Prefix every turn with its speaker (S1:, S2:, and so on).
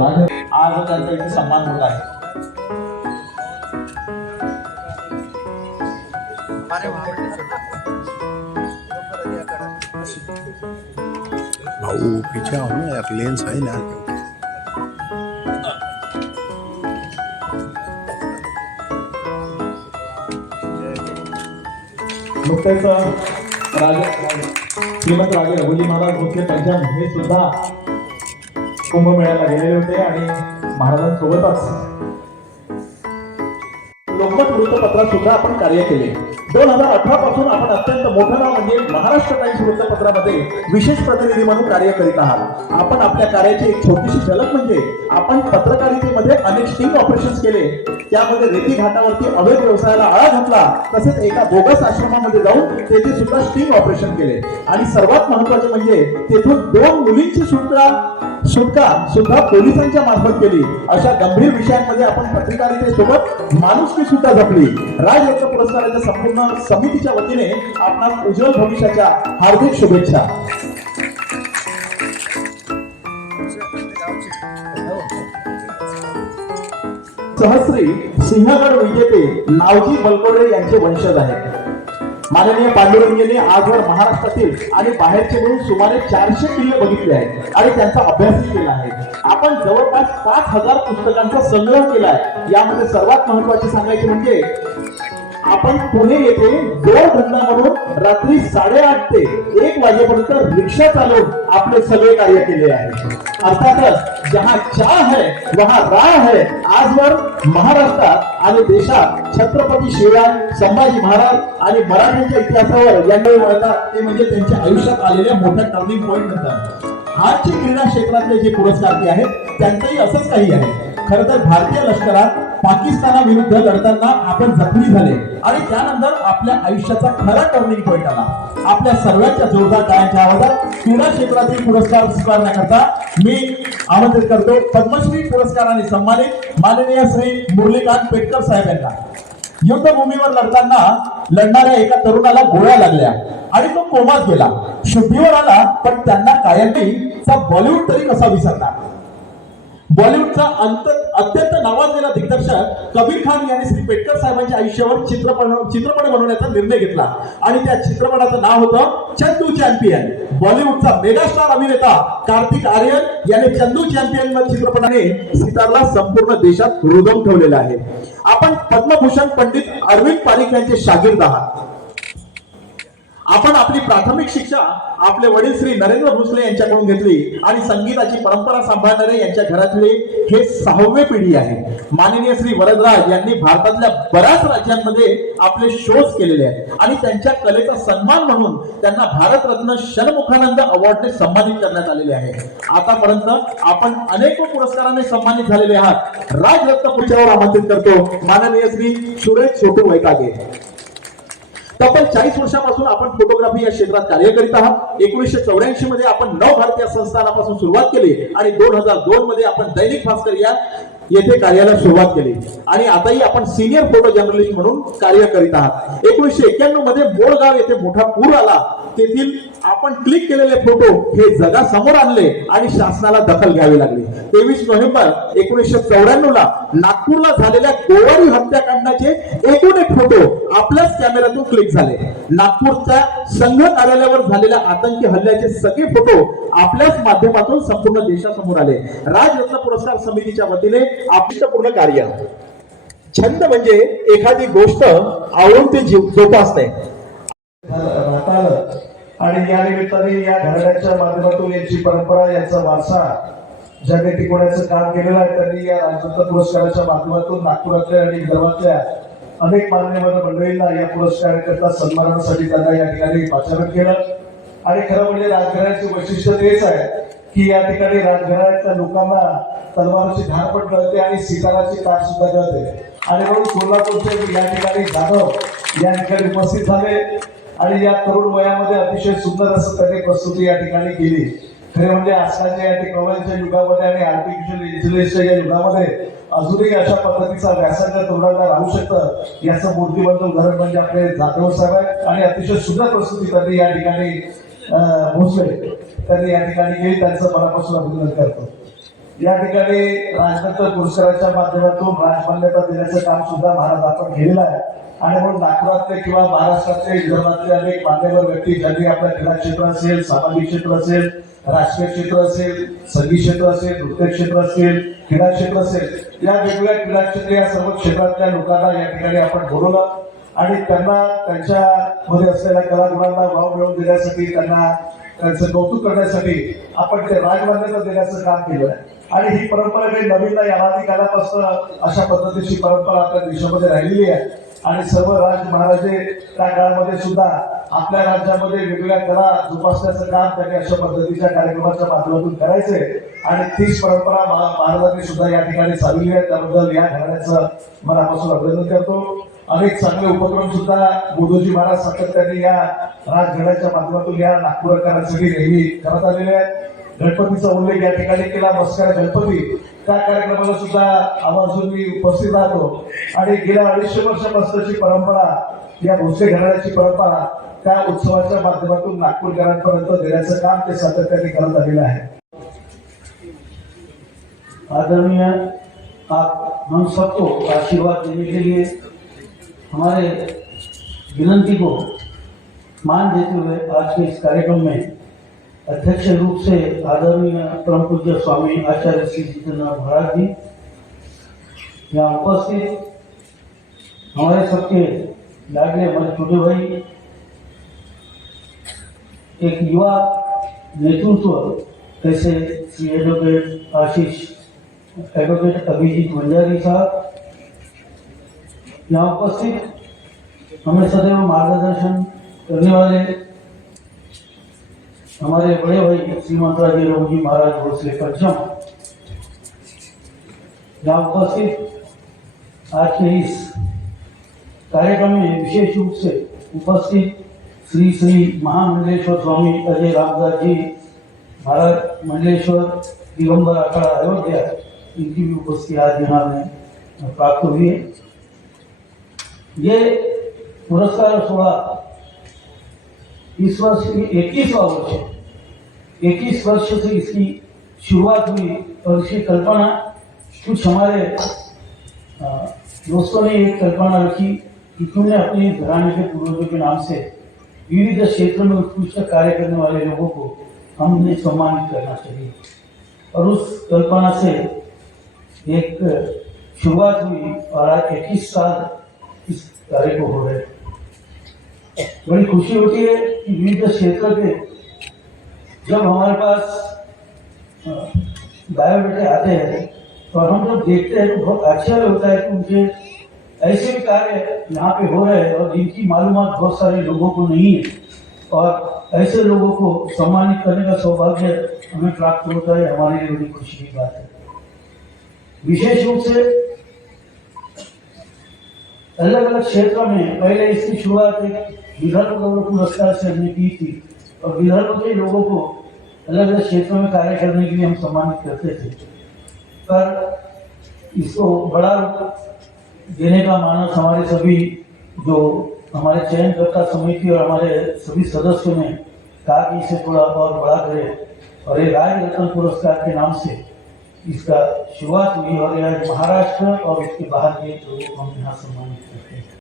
S1: राज. आज त्यांचा इथे सन्मान होत आहे.
S2: भाऊ पीछे आओ ना यार लेंस है ना.
S1: नुकतेच राजे श्रीमंत राजे रघुजी महाराज भोसले पंचम हे सुद्धा कुंभमेळ्याला गेलेले होते आणि महाराजांसोबतच. लोकमत वृत्तपत्रात सुद्धा आपण कार्य केले. दोन हजार अठरा पासून आपण अत्यंत मोठं नाव म्हणजे महाराष्ट्र टाइम्स वृत्तपत्रामध्ये विशेष प्रतिनिधी म्हणून कार्य करीत आहात. आपण आपल्या कार्याची एक छोटीशी झलक म्हणजे आपण पत्रकारितेमध्ये अनेक स्टिंग ऑपरेशन केले. त्यामध्ये रेती घाटावरती अवैध व्यवसायाला आळा घातला. तसेच एका बोगस आश्रमामध्ये जाऊन तेथे सुद्धा स्टिंग ऑपरेशन केले. आणि सर्वात महत्त्वाचे म्हणजे तेथून दोन मुलींची सुद्धा सुटका सुद्धा पोलिसांच्या मार्फत केली. अशा गंभीर विषयांमध्ये आपण पत्रकारितेसोबत माणुसकी सुद्धा जपली. राजरत्न पुरस्काराच्या संपूर्ण समितीच्या वतीने आपणास उज्ज्वल भविष्याच्या हार्दिक शुभेच्छा. सहस्री सिंहगड विजेते नावजी बलकोडे यांचे वंशज आहेत. माननीय पांडुरंगेने आजवर महाराष्ट्रातील आणि बाहेरचे मिळून सुमारे चारशे किल्ले बघितले आहेत आणि त्यांचा अभ्यासही केला आहे. आपण जवळपास पाच हजार पुस्तकांचा संग्रह केला आहे यामध्ये सर्वात महत्त्वाचे सांगायचे म्हणजे आपण पुणे येथे जोड धंदा म्हणून रात्री साडेआठ ते एक वाजेपर्यंत रिक्षा चालवून आपले सगळे कार्य केले आहे. अर्थातच जहा चाह है वहा राह है आजवर महाराष्ट्रात आणि देशात छत्रपती शिवराय संभाजी महाराज आणि मराठ्यांच्या इतिहासावर यांनी वळतात ते म्हणजे त्यांच्या आयुष्यात आलेल्या मोठ्या टर्निंग पॉईंट म्हणतात. आजचे क्रीडा क्षेत्रातले जे पुरस्कार आहेत त्यांचंही असंच काही आहे. खर तर भारतीय लष्करात पाकिस्तानाविरुद्ध लढताना आपण जखमी झाले. आणि त्यानंतर आपल्या आयुष्याचा खरा टर्निंग पॉईंट आला. आपल्या सर्वांच्या जोरदार गायांच्या आवाजात क्रीडा क्षेत्रातील पुरस्कार स्वीकारण्याकरता मी आमंत्रित करतो पद्मश्री पुरस्काराने सन्मानित माननीय श्री मुरलीकांत पेटकर साहेब यांना युद्धभूमीवर लढताना लढणाऱ्या एका तरुणाला गोळ्या लागल्या आणि तो कोमात गेला. शुद्धीवर आला पण त्यांना कायमचा बॉलिवूड तरी कसा विसरणार? बॉलिवूडचा अंत अत्यंत नावाजलेला दिग्दर्शक कबीर खान यांनी श्री पेटकर साहेबांच्या आयुष्यावर चित्रपट चित्रपट बनवण्याचा निर्णय घेतला. आणि त्या चित्रपटाचं नाव होतं चंदू चॅम्पियन. बॉलिवूडचा मेगास्टार अभिनेता कार्तिक आर्यन याने चंदू चॅम्पियन चित्रपटाने सितारला संपूर्ण देशात रुदम ठेवलेला आहे. आपण पद्मभूषण पंडित अरविंद पारिख यांचे शागिर्द आहात. आपण आपली प्राथमिक शिक्षा आपले वडील श्री नरेंद्र भोसले यांच्याकडून घेतली आणि संगीताची परंपरा सांभाळणारे यांच्या घरातले हे सहावे पिढी आहे. माननीय श्री वरदराज यांनी भारतातल्या बऱ्याच राज्यांमध्ये आपले शोज केलेले आहेत. आणि त्यांच्या कलेचा सन्मान म्हणून त्यांना भारतरत्न शनमुखानंद अवॉर्डने सन्मानित करण्यात आलेले आहे. आतापर्यंत आपण अनेक पुरस्काराने सन्मानित झालेले आहात. राजरत्न पुढच्यावर आमंत्रित करतो. माननीय श्री सुरेश छोटू वैकागे तब्बल चाळीस वर्षापासून आपण फोटोग्राफी या क्षेत्रात कार्य करीत आहात. एकोणीसशे चौऱ्याऐंशी मध्ये आपण नव भारतीय संस्थानापासून सुरुवात केली आणि दोन हजार दोन मध्ये आपण दैनिक भास्कर या येथे कार्याला सुरुवात केली. आणि आताही आपण सिनियर फोटो जर्नलिस्ट म्हणून कार्य करीत आहात. एकोणीसशे एक्क्याण्णवमध्ये बोरगाव येथे मोठा पूर आला. तेथील आपण क्लिक केलेले फोटो हे जगासमोर आणले आणि शासनाला दखल घ्यावी लागली. तेवीस नोव्हेंबर एकोणीसशे चौऱ्याण्णव ला नागपूरला झालेल्या गोवारी हत्याकांडाचे एकूण एक फोटो आपल्याच कॅमेऱ्यातून क्लिक झाले. नागपूरच्या संघ कार्यालयावर झालेल्या आतंकी हल्ल्याचे सगळे फोटो आपल्याच माध्यमातून संपूर्ण देशासमोर आले. राजरत्न पुरस्कार समितीच्या वतीने पूर्ण कार्य. छंद म्हणजे एखादी गोष्ट आवडून ते जीव- जोपासणे.
S3: आणि या निमित्ताने या घराण्याच्या माध्यमातून यांची परंपरा यांचा वारसा ज्यांनी टिकवण्याचं काम केलेलं आहे त्यांनी या राजदत्त पुरस्काराच्या माध्यमातून नागपुरातल्या आणि विदर्भातल्या अनेक मान्यवर मंडळींना या पुरस्काराकरता सन्मानासाठी त्यांना या ठिकाणी पाचारण केलं. आणि खरं म्हणजे राजघराण्याचे वैशिष्ट्य तेच आहे की या ठिकाणी राजघराण्यातल्या लोकांना तलवारची धार पण कळते आणि सिताराची तार सुद्धा कळते. आणि म्हणून कोल्हापूरचे या ठिकाणी जाधव या ठिकाणी उपस्थित झाले आणि या तरुण वयामध्ये अतिशय सुंदर असं त्यांनी प्रस्तुती या ठिकाणी केली. खरे म्हणजे आजकालच्या या टेक्नॉलॉजीच्या युगामध्ये आणि आर्टिफिशियल इंटेलिजन्सच्या या युगामध्ये अजूनही अशा पद्धतीचा व्यासंग तरुणांना राहू शकतं याचं मूर्तिबंध उदाहरण म्हणजे आपले जाधव साहेब आहेत आणि अतिशय सुंदर प्रस्तुती त्यांनी या ठिकाणी पोहोचले त्यांनी या ठिकाणी त्यांचं मनापासून अभिनंदन करतो. या ठिकाणी राजरत्न पुरस्काराच्या माध्यमातून राजमान्यता देण्याचं काम सुद्धा महाराज आपण केलेलं आहे. आणि म्हणून नागपुरातले किंवा महाराष्ट्रातले विदर्भातले अनेक मान्यवर व्यक्ती ज्यांनी आपल्या क्रीडा क्षेत्र असेल सामाजिक क्षेत्र असेल राजकीय क्षेत्र असेल संगीत क्षेत्र असेल नृत्य क्षेत्र असेल क्रीडा क्षेत्र असेल या वेगवेगळ्या क्रीडा क्षेत्र या सर्व क्षेत्रातल्या लोकांना या ठिकाणी आपण बोलवलं. आणि त्यांना त्यांच्या मध्ये असलेल्या कलागुणांना वाव मिळवून देण्यासाठी त्यांना त्यांचं कौतुक करण्यासाठी आपण ते राजमान्यता देण्याचं काम केलं. आणि ही परंपरा काही नवीन नाही. अनादी अशा पद्धतीची परंपरा आपल्या देशामध्ये राहिलेली आहे. आणि सर्व राज महाराजे त्या काळामध्ये सुद्धा आपल्या राज्यामध्ये वेगवेगळ्या कला जोपासण्याचं काम त्यांनी अशा पद्धतीच्या कार्यक्रमाच्या माध्यमातून करायचे आणि तीच परंपरा महा- महाराजांनी सुद्धा या ठिकाणी चालवली आहे. त्याबद्दल या घराण्याचं मनापासून अभिनंदन करतो. अनेक चांगले उपक्रम सुद्धा मोदोजी महाराज सातत्याने या राजगडाच्या माध्यमातून या नागपूरकरांसाठी नेहमी करत आलेले आहेत. गणपतीचा उल्लेख या ठिकाणी केला. मस्कर गणपती. त्या कार्यक्रमाला सुद्धा आवर्जून मी उपस्थित राहतो. आणि गेल्या अडीचशे वर्षापासूनची परंपरा या भोसले घराण्याची परंपरा त्या उत्सवाच्या माध्यमातून नागपूरकरांपर्यंत देण्याचं काम ते सातत्याने करत आलेलं आहे.
S4: आदरणीय आप हम सबको आशीर्वाद देने के लिए हमारे विनंती को मान देते हुए आज के इस कार्यक्रम में अध्यक्ष रूप से आदरणीय परम पूज्य स्वामी आचार्य श्री जितेंद्र महाराज जी, यहाँ उपस्थित हमारे सबके लाडले हमारे छोटे भाई, एक युवा नेतृत्व जैसे श्री एडवोकेट आशीष एडवोकेट अभिजीत मंजारी साहब यहाँ उपस्थित हमें सदैव मार्गदर्शन करने वाले हमारे बड़े भाई श्रीमंत राजे जी महाराज भोसले पंचम यहाँ उपस्थित आज के इस कार्यक्रम में विशेष रूप से उपस्थित श्री श्री महामंडलेश्वर स्वामी अजय रामदास जी महाराज मंडलेश्वर, दिगंबर अखाड़ा अयोध्या इनकी भी उपस्थिति आज यहाँ में प्राप्त हुई है। ये पुरस्कार सोलह इस वर्ष की इक्कीसवा वर्ष। इक्कीस वर्ष से इसकी शुरुआत हुई और इसकी कल्पना कुछ हमारे दोस्तों ने एक कल्पना रखी कि क्यों न अपने घराने के पूर्वजों के नाम से विविध क्षेत्र में उत्कृष्ट कार्य करने वाले लोगों को हमने सम्मानित करना चाहिए। और उस कल्पना से एक शुरुआत हुई और आज इक्कीस साल कार्य को हो रहे बड़ी खुशी होती है कि विविध क्षेत्र के जब हमारे पास बायोडेटे आते हैं तो हम जब देखते हैं तो बहुत अच्छा होता है कि उनके ऐसे भी कार्य यहाँ पे हो रहे हैं और जिनकी मालूमात बहुत सारे लोगों को नहीं है। और ऐसे लोगों को सम्मानित करने का सौभाग्य हमें प्राप्त होता है, हमारे लिए बड़ी खुशी की बात है। विशेष रूप से अलग अलग क्षेत्र में पहले इसकी शुरुआत एक विदर्भ गौरव पुरस्कार से हमने की थी और विदर्भ के लोगों को अलग अलग क्षेत्रों में कार्य करने के लिए हम सम्मानित करते थे। पर इसको बड़ा देने का मानस हमारे सभी जो हमारे चयनकर्ता समिति और हमारे सभी सदस्यों ने कहा कि इसे थोड़ा और बड़ा करें और ये राज रत्न पुरस्कार के नाम से इसका शुरुआत हुई और यह महाराष्ट्र और उसके बाहर के लोगों को हम यहाँ सम्मानित करते हैं।